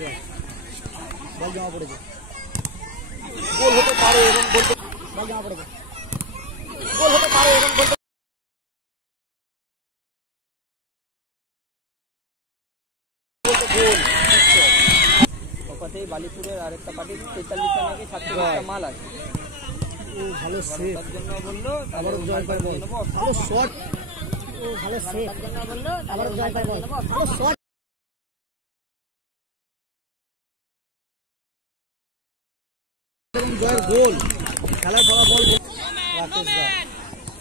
জয়। বল জমা পড়েছে, গোল হতে পারে এবং বলতে বল জমা পড়েছে, গোল হতে পারে এবং বলতে গোল। ওখানেই বালিপুরের আরেকটা পার্টি 43টা নাকি 36টা মাল আছে। ও ভালো সেভ, তার জন্য বললো আবারও জয় পায় বল, ভালো শট, ও ভালো সেভ, তার জন্য বললো আবারও জয় পায় বল, ভালো শট এবং জয়ের গোল। খেলার ফলাফল রাকেশ দা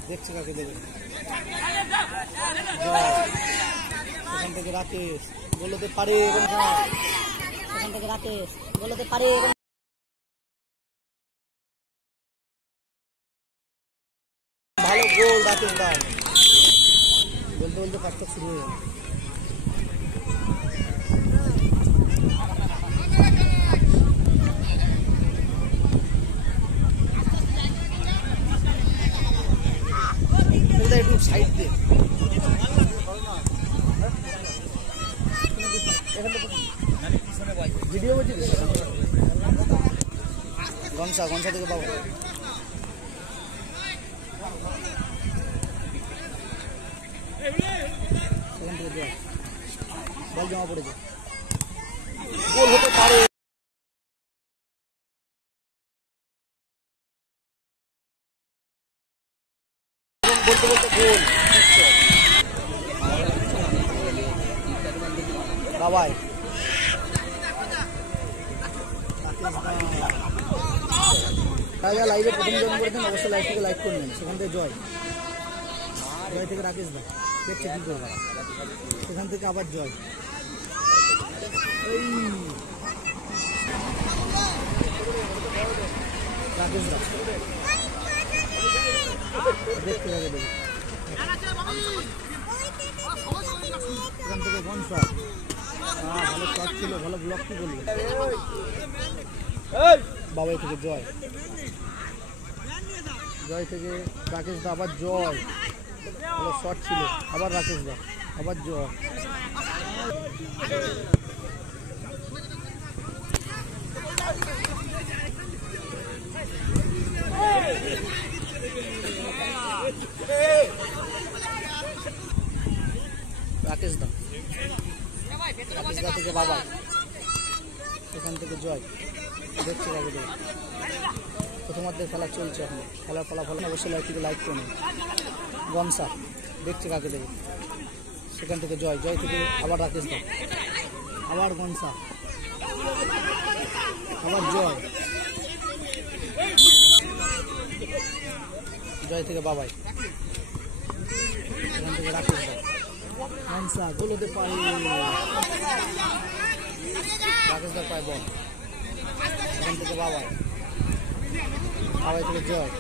দেখছে কাকে দেবে, এখান থেকে রাকেশ গোল হতে পারে এবং এখান থেকে রাকেশ গোল হতে পারে এবং ভালো গোল রাকেশ দা। বলতে বলতে কাজটা শুরু হয়ে গেল। একটু সাইড দিয়ে ভিডিও করছি, গনসা গনসা থেকে পাবো, সেখান থেকে জয়, বল জমা পড়েছে, গোল হতে পারে এবং বলতে বলতে গোল। বাবাই রাজা লাইভে প্রথম জয়েন করেছেন, অবশ্যই লাইভ থেকে লাইক করবেন। সেখান থেকে জয়, জয় থেকে রাকেশ দা দেখছে কি করবে, সেখান থেকে আবার জয়, এই রাকেশ দা দেখতে যাবে দেখি, সেখান থেকে গনসা, ভালো শট ছিল, ভালো ব্লক, কি বলবে বাবাই থেকে জয়, জয় থেকে রাকেশ দা আবার জয়, ভালো শট ছিল, আবার রাকেশ দা আবার জয়, রাকেশ দা থেকে বাবা, সেখান থেকে জয় দেখছে কাকে দেবে, প্রথমার্ধের খেলা চলছে এখন, খেলার ফলাফল অবশ্যই লাইক থেকে লাইক করুন। গনসা দেখছে কাকে দেবে, সেখান থেকে জয়, জয় থেকে আবার রাকেশ দা, আবার গনসা, আবার জয়, জয় থেকে বাবাই, সেখান থেকে রাকেশ দা, গনসা গোল হতে পারে, রাকেশ দা পায় বল, সেখান থেকে বাবাই, বাবাই থেকে জয়,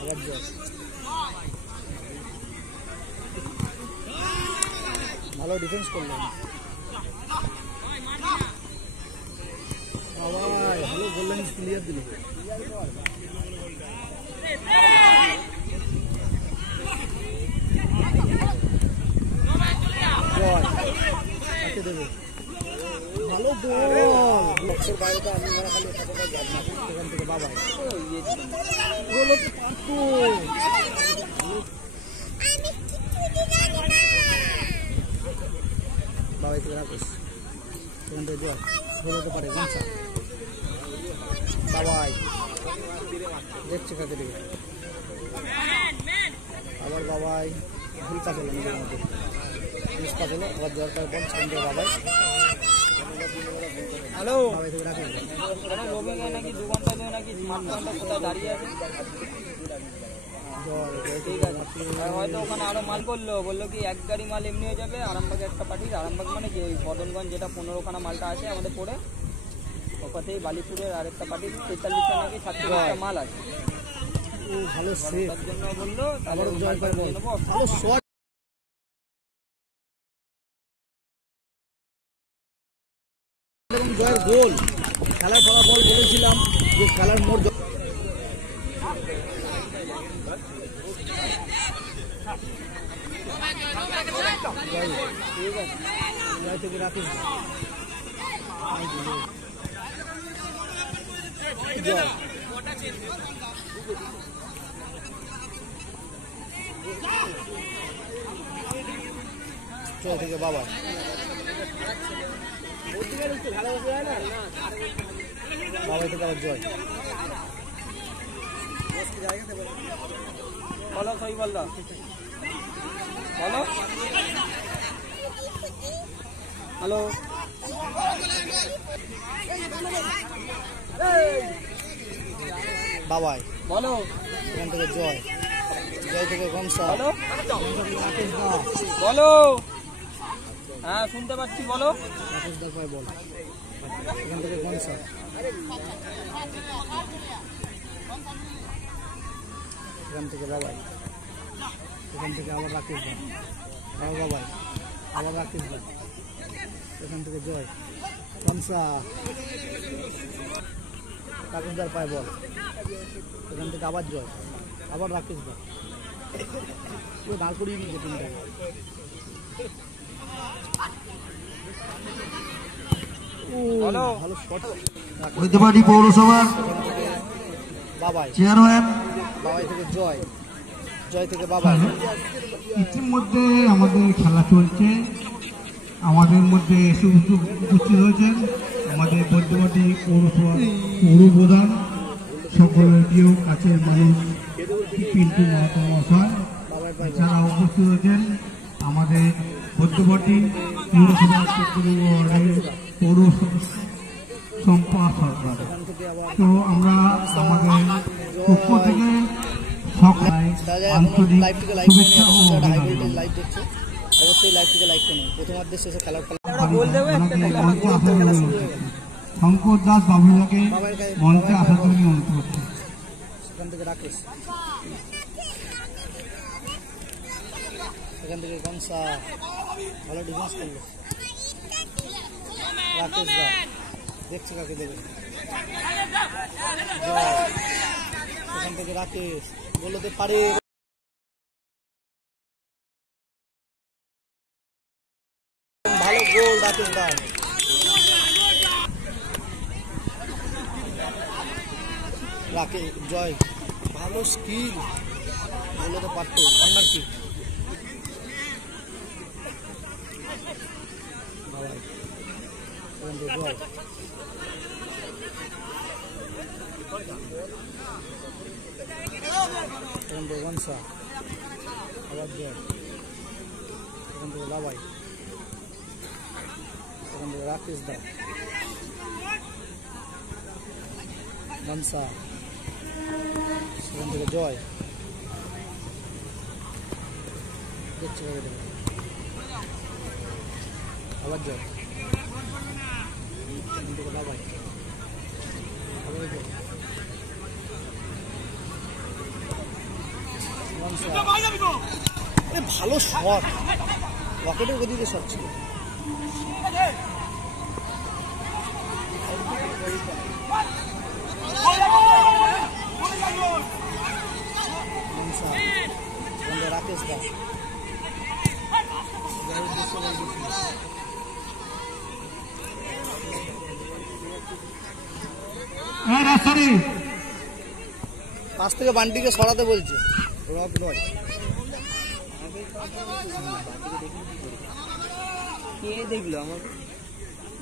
আবার জয়, ভালো ডিফেন্স করলেন বাবাই, ভালো বললেন, ক্লিয়ার দিল, দেবে ভালো বল, বক্সের বাইরে তো আমি খালি সেখান থেকে বাবাই গোল হতে পারতো, বাবাই থেকে রাকেশ, সেখান থেকে জয়, গোল হতে পারে গনসা, বাবাই দেখছে কাকে দেবে, আবার বাবাই ভুল কাজ হলো নিজের মধ্যে, কাজ হলো, আবার জয়ের পরে বল, সেখান থেকে বাবাই, হ্যালো বাবাই থেকে রাকেশ নাকি 2 ঘন্টা ধরে নাকি স্মার্ট ঘন্টা কোথায় দাঁড়িয়ে আছে, হয়তো ওখানে আরো মাল বললো কি 1 গাড়ি মাল এমনি হয়ে যাবে, আরামবাগে একটা পাঠিয়ে, আরামবাগ মানে যে বদনগঞ্জ যেটা 15খানা মালটা আছে আমাদের পড়ে, ওখানেই বালিপুরের আরেকটা পার্টি 43টা নাকি 36টা মাল আছে। ও ভালো সেভ, তার জন্য বললো আবারও জয় পায় বল, ভালো শট এবং জয়ের গোল। খেলার ফলাফল বলেছিলাম যে খেলার মোড় জয় থেকে রাখিস জয় জয় থেকে বাবা বাবা থেকে আবার জয় বলো শৈবালদা বলো হ্যালো বাবাই বলো এখান থেকে জয় জয় থেকে গমসা বলো রাকেশ দা বলো হ্যাঁ শুনতে পাচ্ছি বলো রাকেশ দা কয় বল এখান থেকে গমসা এখান থেকে বাবাই এখান থেকে আবার রাকেশ দা আবার বাবাই আবার রাকেশ দা এখান থেকে জয় গমসা রাকেশ দার পায় বল এখান থেকে আবার জয় আবার রাকেশ দা পুরো দাঁড় করিয়ে নিচ্ছে তিনটা বলো ভালো শট ঐতিহ্যবাহী পৌরসভার বাবাই চেয়ারম্যান বাবাই থেকে জয় জয় থেকে বাবাই ইতিমধ্যে আমাদের খেলা চলছে। আমাদের মধ্যে এসে উপস্থিত হয়েছেন আমাদের বৈদ্যবাটি পৌরসভার পৌরপ্রধান সকলের প্রিয় কাছের মানুষ পিন্টু মাহাতো মহাশয়। এছাড়া উপস্থিত হয়েছেন আমাদের বৈদ্যবাটি পৌরসভার পৌর সম্পাদ সরকার। তো আমরা আমাদের পক্ষ থেকে সকলে আন্তরিক শুভেচ্ছা ও অভিনন্দন। লাইভ দেখছে অবশ্যই লাইভটিকে লাইক করুন। প্রথমার্ধের শেষে খেলার ফল শঙ্কর দাস বাবুদাকে মঞ্চে আসার জন্য অনুরোধ করছি। সেখান থেকে রাকেশ সেখান থেকে গমসা ভালো ডিফেন্স করলো রাকেশ দা দেখছে কাকে দেবে জয় সেখান থেকে রাকেশ বলতে পারে ভালো গোল রাকেশ দা রাকে জয় ভালো স্কিল বলতে পারতো কর্নার কি জয় এখান থেকে গনসা আবার জয় এখান থেকে বাবাই এখান থেকে রাকেশ দা গনসা সেখান থেকে জয় দেখছে আবার জয় এখান থেকে বাবাই আবার জয় ভালো শট রকেটের গতিতে শট ছিল রাকেশ দা পাশ থেকে বান্টিকে সরাতে বলছে রক রয় কে দেখলো আমাকে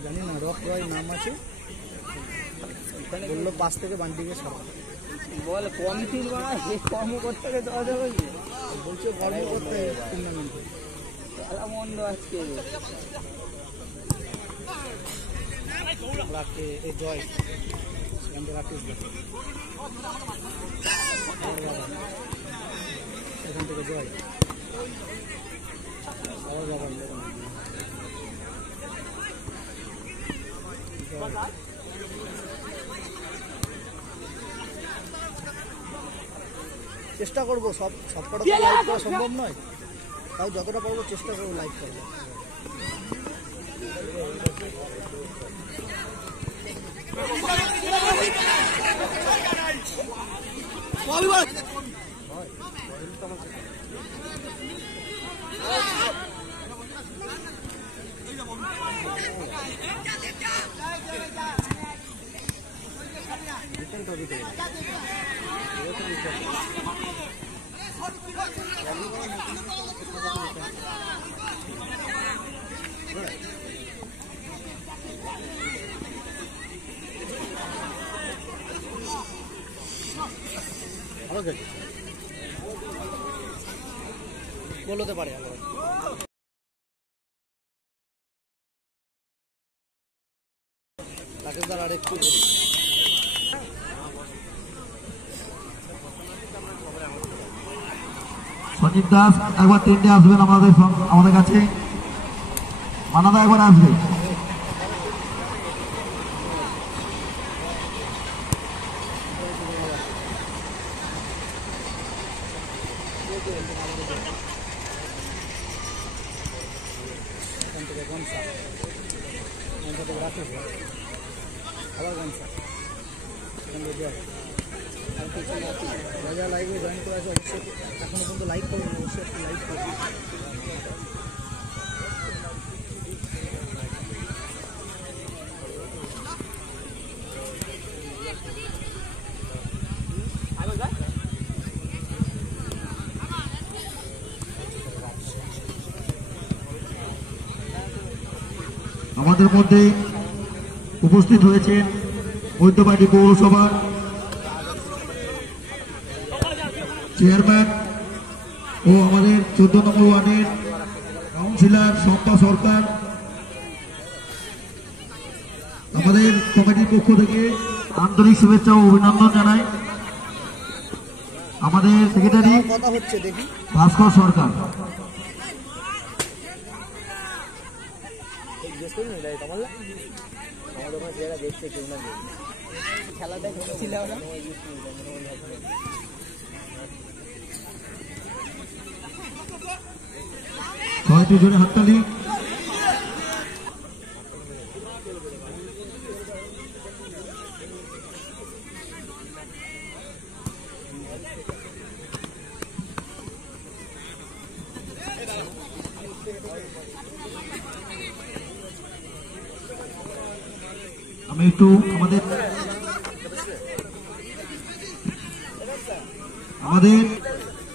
জানি না রক রয় নাম আছে বললো পাশ থেকে বান্টিকে সরাতে বল কমিটির বাড়ায় কর্মকর্তাকে দেওয়া যাবে বলছে কর্ম করতে টুর্নামেন্টে খেলা বন্ধ আজকে রাকে এই জয় সেখান থেকে রাকেশ এখান থেকে জয় আবার বাবা চেষ্টা করবো সবকটা লাইভ করা সম্ভব নয় তাও যতটা পারবো চেষ্টা করবো লাইভ করবো বলতে পারে রাকেশ দার আর একটু সঞ্জীব দাস একবার তিনটে আসবেন আমাদের কাছে। মানাদা একবার আসবে। এখান থেকে গনসা থেকে রাকেশ আবার গনসা এখান থেকে জয় আর পিছনে যারা লাইভে জয়েন করা আছে অবশ্যই এখনো পর্যন্ত লাইক করবেন, অবশ্যই একটু লাইক করবেন। আমাদের মধ্যে উপস্থিত হয়েছেন মধ্যপাটি পৌরসভার চেয়ারম্যান ও আমাদের 14 নম্বর ওয়ার্ডের কাউন্সিলর শম্পা সরকার। আমাদের কমিটির পক্ষ থেকে আন্তরিক শুভেচ্ছা ও অভিনন্দন জানাই। আমাদের সেক্রেটারি কথা হচ্ছে দেখি ভাস্কর সরকার। খেলা দেখছিল ওরা সবাই জোরে হাততালি। আমি একটু আমাদের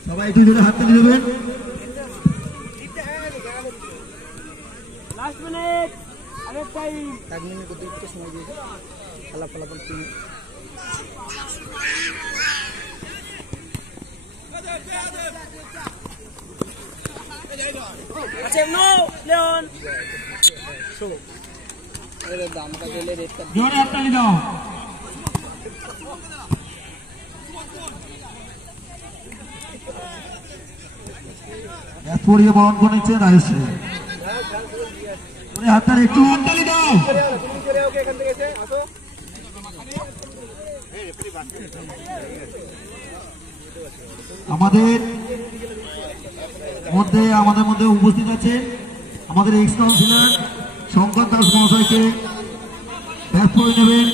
সবাই একটু জোরে হাততালি দেবেন। এক মিনিট অতিরিক্ত সময় দিয়েছে খেলা ফলাফল তিনি দামটা গেলে রেটটা জোরে হাততালি দাও। পরিয়ে বরণ করে নিচ্ছে রাজশ্রী। হাততালি একটু হাততালি দাও। আমাদের মধ্যে উপস্থিত আছে আমাদের এক্স কাউন্সিলর শঙ্কর দাস মহাশয়কে ব্যাট করে নেবেন।